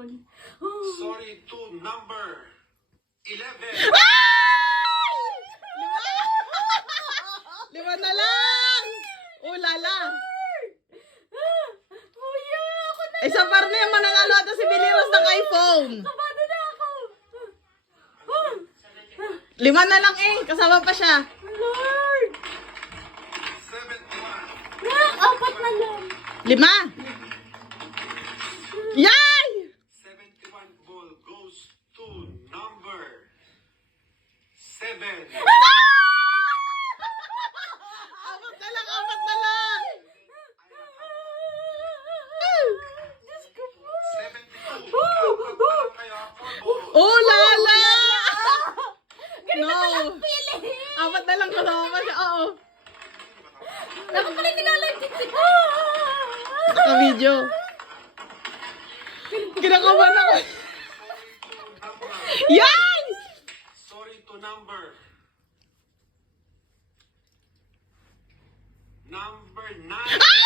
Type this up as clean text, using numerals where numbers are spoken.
cellphone. Sorry to number 11. Lima na lang! Ulala! Kuya, ako na. Isa par na yung mananalo ata si Biliros ng iPhone. Kabado na ako. Lima na lang eh, kasama pa siya. Lord. 71. Apat na lang. Lima! Yay! 71 ball goes to number 7. Apat na lang, apat na lang! Diyos ko po. 72. Apat na lang kayo. 4 balls. Oh, lala! Ganito No. na lang pili. Apat na lang kasama pa siya, oo. Dapat pala nilalive TikTok. Naka-video. Kinakabahan ako. Yan! Sorry to number 9.